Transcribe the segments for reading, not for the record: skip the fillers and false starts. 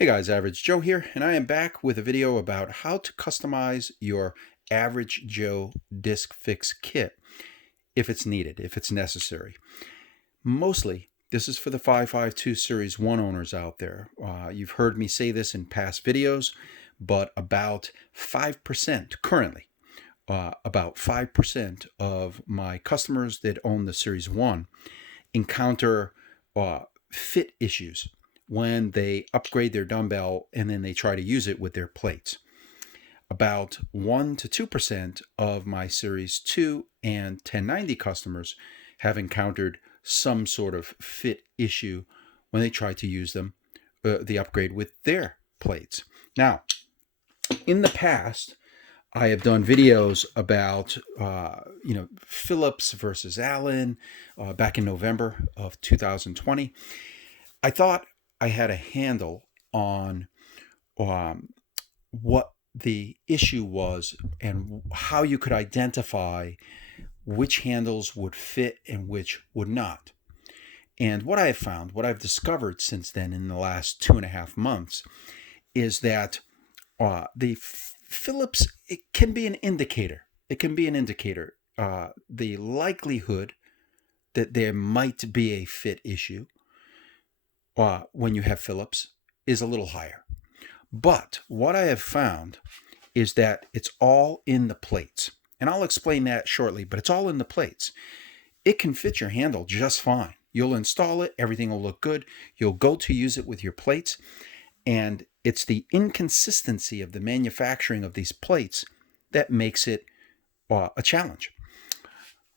Hey guys, Average Joe here, and I am back with a video about how to customize your Average Joe disc fix kit if it's needed, if it's necessary. Mostly, this is for the 552 Series 1 owners out there. You've heard me say this in past videos, but about 5% currently, about 5% of my customers that own the Series 1 encounter fit issues when they upgrade their dumbbell and then they try to use it with their plates. About 1 to 2% of my Series 2 and 1090 customers have encountered some sort of fit issue when they try to use the upgrade with their plates. Now, in the past, I have done videos about Phillips versus Allen back in November of 2020. I thought I had a handle on what the issue was and how you could identify which handles would fit and which would not. And what I have found, what I've discovered since then in the last 2.5 months, is that the Phillips, it can be an indicator. It can be an indicator. The likelihood that there might be a fit issue when you have Phillips is a little higher. But what I have found is that it's all in the plates. And I'll explain that shortly, but it's all in the plates. It can fit your handle just fine. You'll install it, everything will look good. You'll go to use it with your plates, and it's the inconsistency of the manufacturing of these plates that makes it a challenge.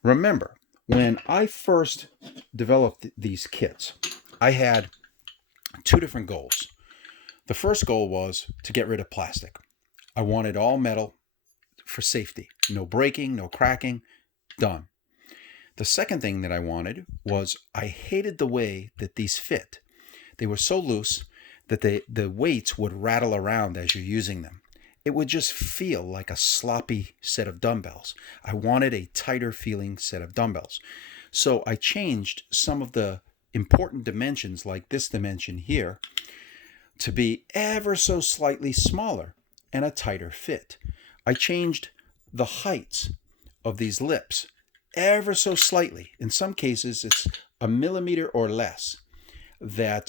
Remember, when I first developed these kits, I had two different goals. The first goal was to get rid of plastic. I wanted all metal for safety. No breaking, no cracking, done. The second thing that I wanted was I hated the way that these fit. They were so loose that the weights would rattle around as you're using them. It would just feel like a sloppy set of dumbbells. I wanted a tighter feeling set of dumbbells. So I changed some of the important dimensions, like this dimension here, to be ever so slightly smaller and a tighter fit. I changed the heights of these lips ever so slightly. In some cases, it's a millimeter or less, that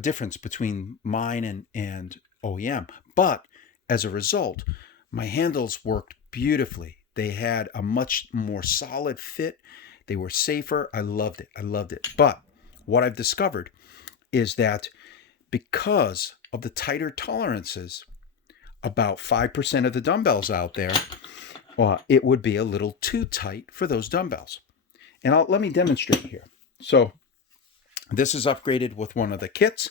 difference between mine and OEM. But as a result, my handles worked beautifully. They had a much more solid fit. They were safer. I loved it. I loved it. But what I've discovered is that because of the tighter tolerances, about 5% of the dumbbells out there, it would be a little too tight for those dumbbells. And let me demonstrate here. So this is upgraded with one of the kits.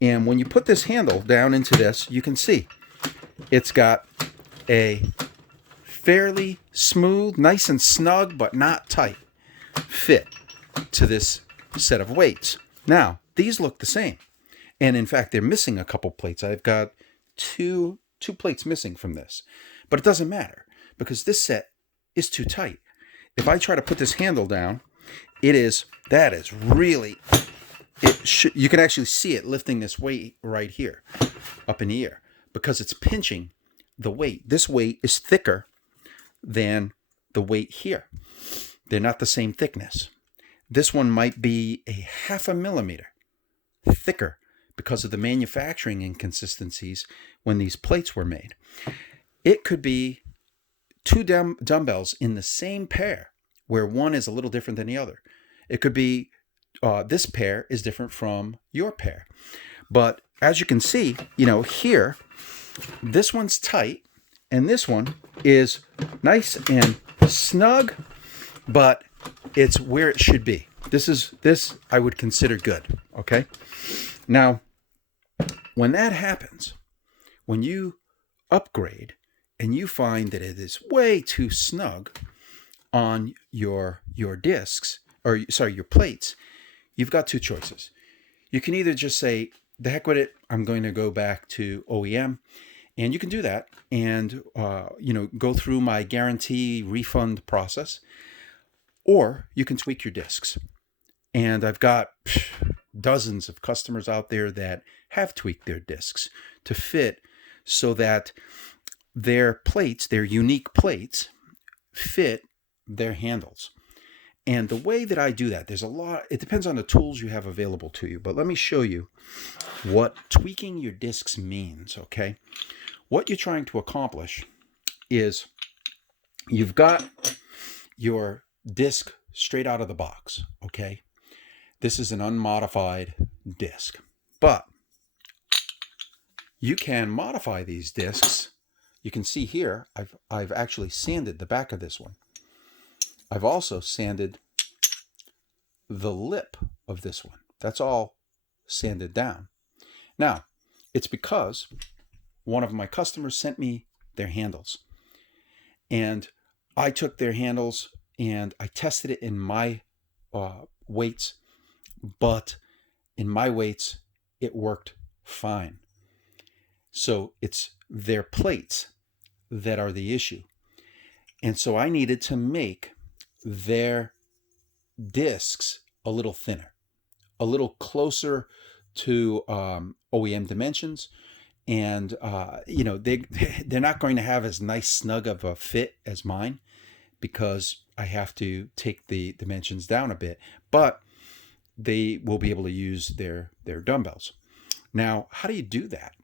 And when you put this handle down into this, you can see it's got a fairly smooth, nice and snug, but not tight fit to this set of weights. Now, these look the same. And in fact, they're missing a couple plates. I've got two plates missing from this. But it doesn't matter because this set is too tight. If I try to put this handle down, that is really, you can actually see it lifting this weight right here up in the air because it's pinching the weight. This weight is thicker than the weight here. They're not the same thickness. This one might be a 0.5 millimeter thicker because of the manufacturing inconsistencies when these plates were made. It could be two dumbbells in the same pair where one is a little different than the other. It could be this pair is different from your pair. But as you can see, here, this one's tight and this one is nice and snug, but it's where it should be. This I would consider good, okay? Now, when that happens, when you upgrade and you find that it is way too snug on your discs, or sorry, your plates, you've got two choices. You can either just say, the heck with it, I'm going to go back to OEM, and you can do that and go through my guarantee refund process, or you can tweak your discs. And I've got dozens of customers out there that have tweaked their discs to fit so that their plates, their unique plates, fit their handles. And the way that I do that, there's a lot, it depends on the tools you have available to you. But let me show you what tweaking your discs means, okay? What you're trying to accomplish is you've got your disc straight out of the box, okay? This is an unmodified disc. But you can modify these discs. You can see here, I've actually sanded the back of this one. I've also sanded the lip of this one. That's all sanded down. Now, it's because one of my customers sent me their handles. And I took their handles and I tested it in my weights. But in my weights, it worked fine. So it's their plates that are the issue. And so I needed to make their discs a little thinner, a little closer to OEM dimensions. And, they're not going to have as nice snug of a fit as mine because I have to take the dimensions down a bit, but they will be able to use their dumbbells. Now, how do you do that?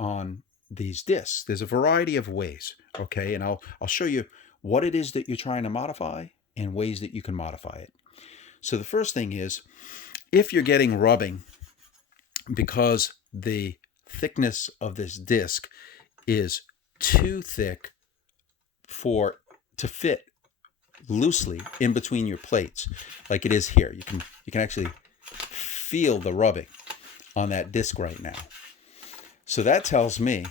On these discs, there's a variety of ways, okay? And I'll show you what it is that you're trying to modify and ways that you can modify it. So the first thing is, if you're getting rubbing because the thickness of this disc is too thick to fit loosely in between your plates, like it is here, you can actually feel the rubbing on that disc right now. So that tells me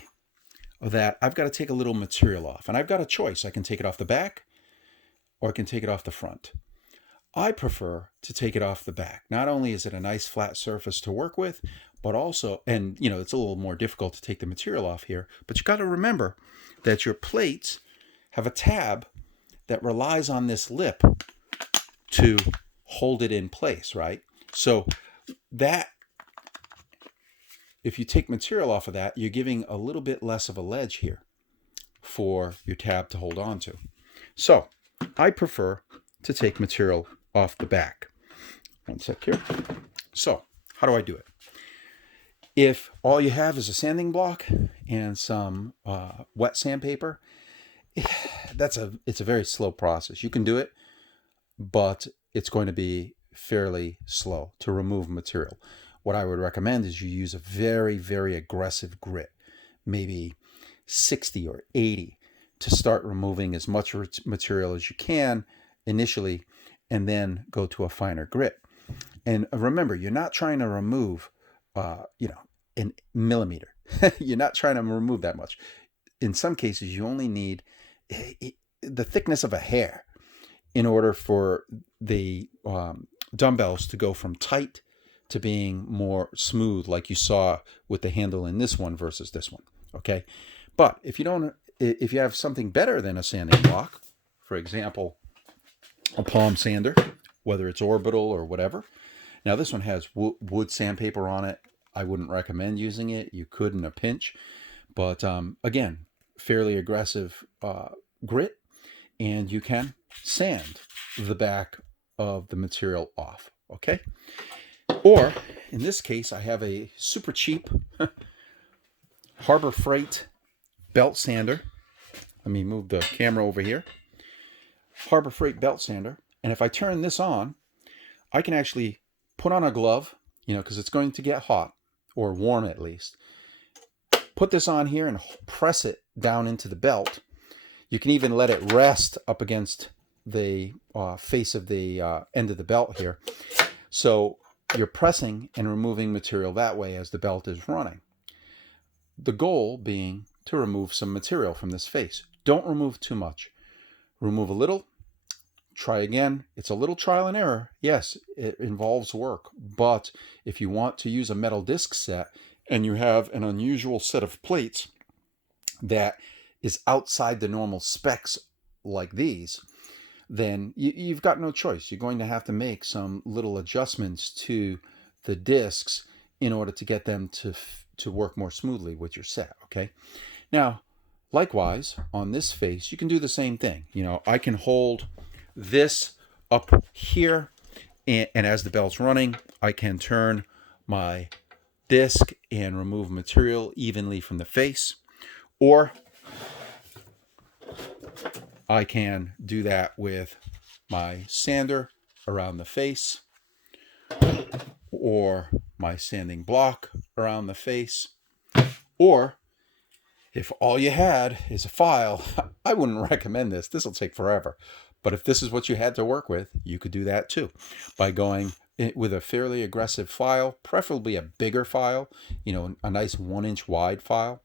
that I've got to take a little material off, and I've got a choice. I can take it off the back or I can take it off the front. I prefer to take it off the back. Not only is it a nice flat surface to work with, but also, and it's a little more difficult to take the material off here, but you got to remember that your plates have a tab that relies on this lip to hold it in place, right? So that, if you take material off of that, you're giving a little bit less of a ledge here for your tab to hold on to. So I prefer to take material off the back. One sec here. So how do I do it? If all you have is a sanding block and some wet sandpaper, it's a very slow process. You can do it, but it's going to be fairly slow to remove material. What I would recommend is you use a very, very aggressive grit, maybe 60 or 80, to start removing as much material as you can initially, and then go to a finer grit. And remember, you're not trying to remove, an millimeter. You're not trying to remove that much. In some cases, you only need the thickness of a hair in order for the dumbbells to go from tight to being more smooth, like you saw with the handle in this one versus this one. Okay, but if you have something better than a sanding block, for example, a palm sander, whether it's orbital or whatever. Now this one has wood sandpaper on it. I wouldn't recommend using it. You could in a pinch, but again, fairly aggressive grit, and you can sand the back of the material off. Okay. Or in this case, I have a super cheap Harbor Freight belt sander. Let me move the camera over here. Harbor Freight belt sander. And if I turn this on, I can actually put on a glove, because it's going to get hot, or warm at least. Put this on here and press it down into the belt. You can even let it rest up against the face of the end of the belt here. So you're pressing and removing material that way as the belt is running. The goal being to remove some material from this face. Don't remove too much. Remove a little. Try again. It's a little trial and error. Yes, it involves work. But if you want to use a metal disc set and you have an unusual set of plates that is outside the normal specs like these, then you've got no choice. You're going to have to make some little adjustments to the discs in order to get them to work more smoothly with your set, okay? Now, likewise, on this face, you can do the same thing. I can hold this up here, and as the bell's running, I can turn my disc and remove material evenly from the face, or I can do that with my sander around the face, or my sanding block around the face, or if all you had is a file, I wouldn't recommend this. This will take forever. But if this is what you had to work with, you could do that too by going with a fairly aggressive file, preferably a bigger file, a nice 1-inch wide file,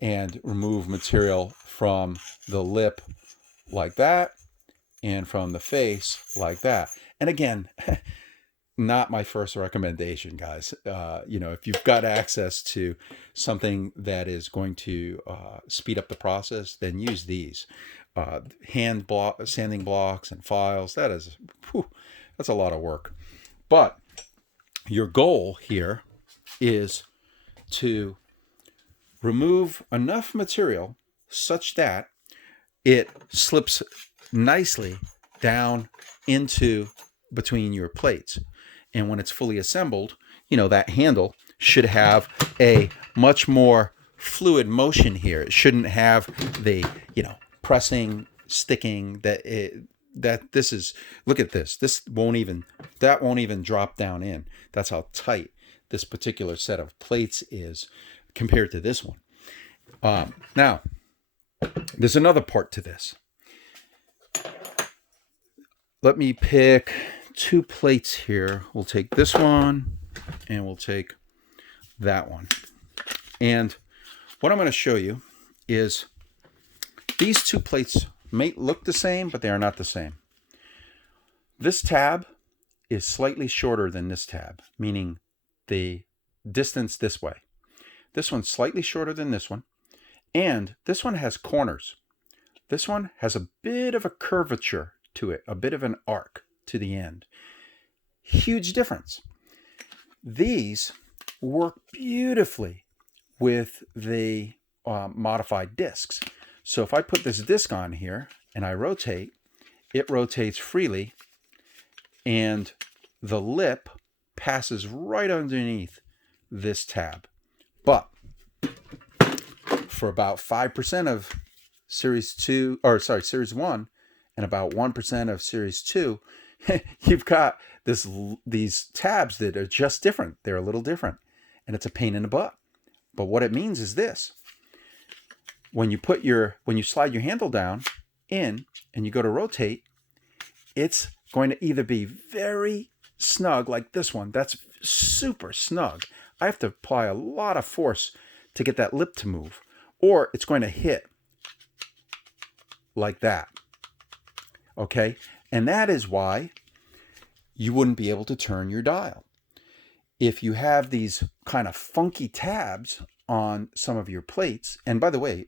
and remove material from the lip like that and from the face like that. And again, not my first recommendation, guys. If you've got access to something that is going to speed up the process, then use these sanding blocks and files. That's a lot of work. But your goal here is to remove enough material such that it slips nicely down into between your plates. And when it's fully assembled, that handle should have a much more fluid motion here. It shouldn't have the, pressing, sticking that this is. Look at this. That won't even drop down in. That's how tight this particular set of plates is compared to this one. Now, there's another part to this. Let me pick 2 plates here. We'll take this one and we'll take that one. And what I'm going to show you is these 2 plates may look the same, but they are not the same. This tab is slightly shorter than this tab, meaning the distance this way. This one's slightly shorter than this one, and this one has corners. This one has a bit of a curvature to it, a bit of an arc to the end. Huge difference. These work beautifully with the modified discs. So if I put this disc on here and I rotate, it rotates freely, and the lip passes right underneath this tab. But for about 5% of Series 1 and about 1% of Series 2, you've got these tabs that are just different. They're a little different, and it's a pain in the butt. But what it means is this. When you slide your handle down in and you go to rotate, it's going to either be very snug like this one. That's super snug. I have to apply a lot of force to get that lip to move, or it's going to hit like that. Okay? And that is why you wouldn't be able to turn your dial. If you have these kind of funky tabs on some of your plates, and by the way,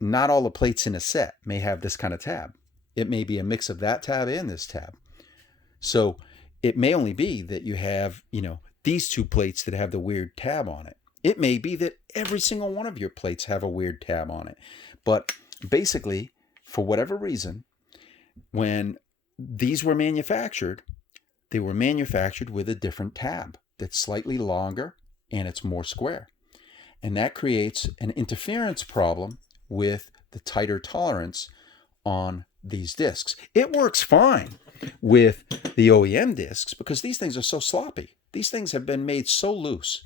not all the plates in a set may have this kind of tab. It may be a mix of that tab and this tab. So it may only be that you have, these 2 plates that have the weird tab on it. It may be that every single one of your plates have a weird tab on it. But basically, for whatever reason, when these were manufactured, they were manufactured with a different tab that's slightly longer and it's more square. And that creates an interference problem with the tighter tolerance on these discs. It works fine with the OEM discs because these things are so sloppy. These things have been made so loose,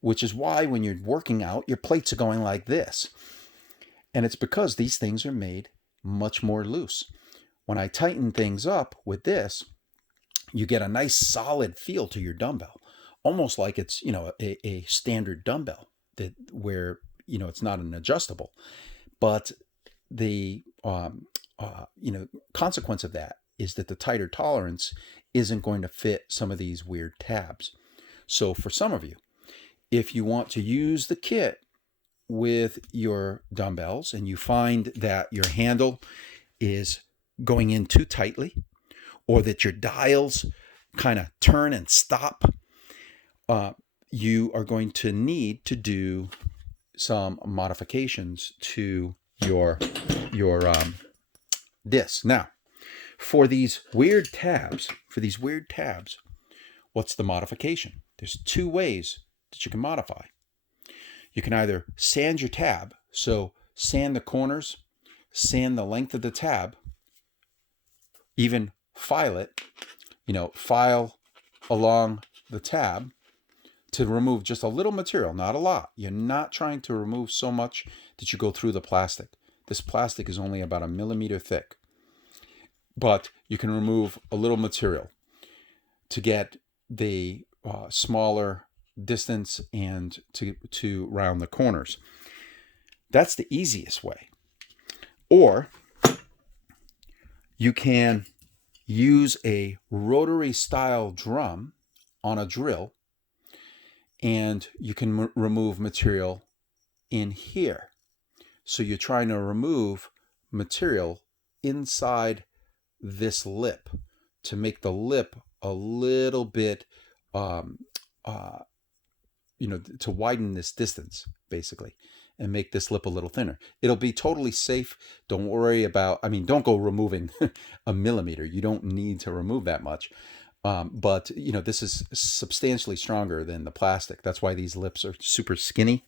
which is why when you're working out, your plates are going like this. And it's because these things are made much more loose. When I tighten things up with this, you get a nice solid feel to your dumbbell, almost like it's, a standard dumbbell where, it's not an adjustable. But the, consequence of that is that the tighter tolerance isn't going to fit some of these weird tabs. So for some of you, if you want to use the kit with your dumbbells and you find that your handle is going in too tightly, or that your dials kind of turn and stop, you are going to need to do some modifications to your disc. Now, for these weird tabs, what's the modification? There's two ways that you can modify. You can either sand your tab, so sand the corners, sand the length of the tab, even file it, file along the tab to remove just a little material, not a lot. You're not trying to remove so much that you go through the plastic. This plastic is only about 1 millimeter thick, but you can remove a little material to get the smaller distance and to round the corners. That's the easiest way. Or you can use a rotary style drum on a drill, and you can remove material in here. So you're trying to remove material inside this lip to make the lip a little bit, to widen this distance, basically, and make this lip a little thinner. It'll be totally safe. Don't worry about, don't go removing 1 millimeter. You don't need to remove that much. But this is substantially stronger than the plastic. That's why these lips are super skinny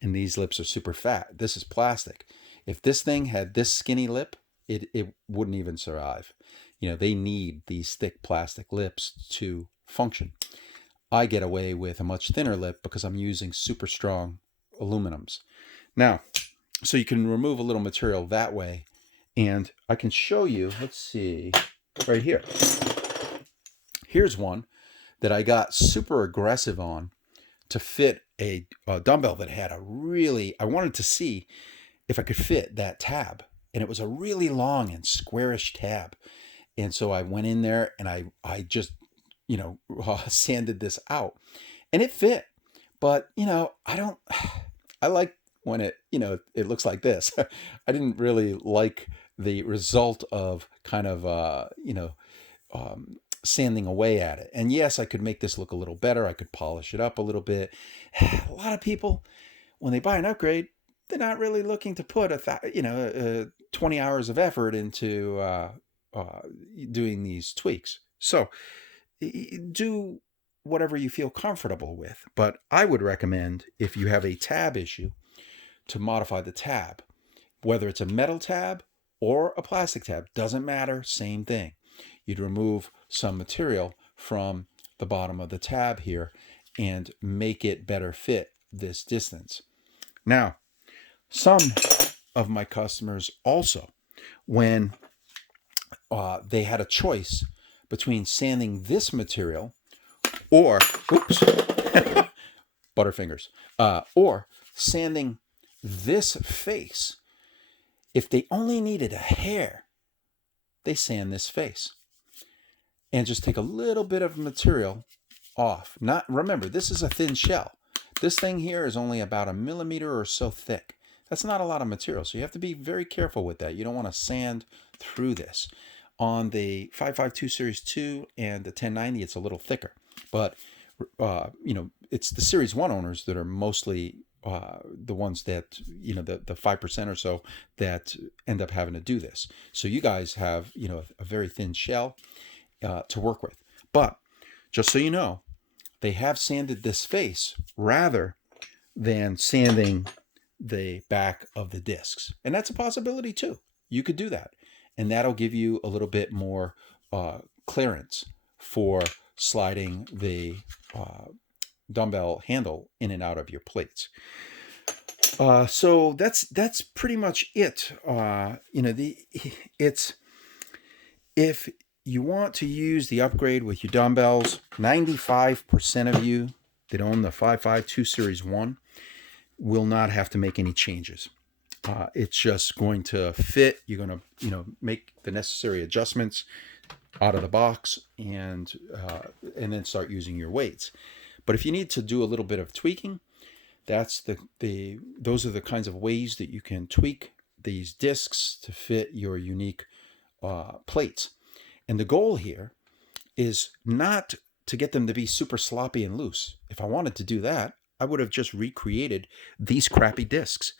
and these lips are super fat. This is plastic. If this thing had this skinny lip, it wouldn't even survive. They need these thick plastic lips to function. I get away with a much thinner lip because I'm using super strong aluminums. Now, so you can remove a little material that way, and I can show you, let's see, right here. Here's one that I got super aggressive on to fit a dumbbell that had I wanted to see if I could fit that tab. And it was a really long and squarish tab. And so I went in there and I just, sanded this out, and it fit. But, I like when it looks like this. I didn't really like the result of kind of, sanding away at it. And yes, I could make this look a little better. I could polish it up a little bit. A lot of people, when they buy an upgrade, they're not really looking to put 20 hours of effort into doing these tweaks. So do whatever you feel comfortable with. But I would recommend, if you have a tab issue, to modify the tab. Whether it's a metal tab or a plastic tab, doesn't matter, same thing. You'd remove some material from the bottom of the tab here and make it better fit this distance. Now, some of my customers also, when they had a choice between sanding this material or, butterfingers, or sanding this face, if they only needed a hair, they sand this face and just take a little bit of material off. Remember, this is a thin shell. This thing here is only about 1 millimeter or so thick. That's not a lot of material, so you have to be very careful with that. You don't want to sand through this. On the 552 Series 2 and the 1090, it's a little thicker. But, it's the Series 1 owners that are mostly the ones that, the 5% or so that end up having to do this. So you guys have, a very thin shell to work with. But just so you know, they have sanded this face rather than sanding the back of the discs. And that's a possibility too. You could do that. And that'll give you a little bit more clearance for sliding the dumbbell handle in and out of your plates. So that's pretty much it. If you want to use the upgrade with your dumbbells, 95% of you that own the 552 Series 1 will not have to make any changes. It's just going to fit. You're going to, make the necessary adjustments out of the box and then start using your weights. But if you need to do a little bit of tweaking, those are the kinds of ways that you can tweak these discs to fit your unique plates. And the goal here is not to get them to be super sloppy and loose. If I wanted to do that, I would have just recreated these crappy discs,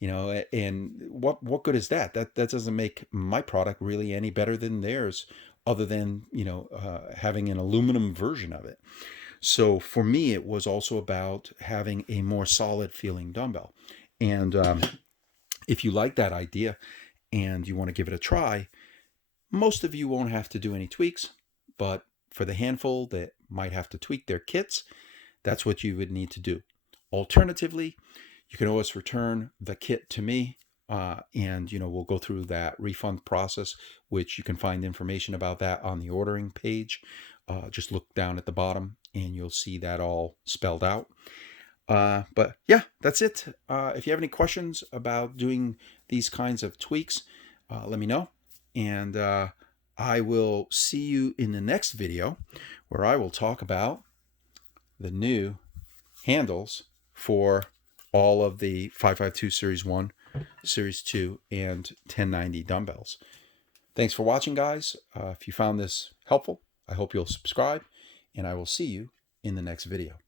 and what good is that? That doesn't make my product really any better than theirs, other than, having an aluminum version of it. So for me, it was also about having a more solid feeling dumbbell. And if you like that idea and you want to give it a try, most of you won't have to do any tweaks, but for the handful that might have to tweak their kits, that's what you would need to do. Alternatively, you can always return the kit to me, and we'll go through that refund process, which you can find information about that on the ordering page. Just look down at the bottom and you'll see that all spelled out. But yeah, that's it. If you have any questions about doing these kinds of tweaks, let me know. And I will see you in the next video, where I will talk about the new handles for all of the 552 Series 1, Series 2, and 1090 dumbbells. Thanks for watching, guys. If you found this helpful, I hope you'll subscribe, and I will see you in the next video.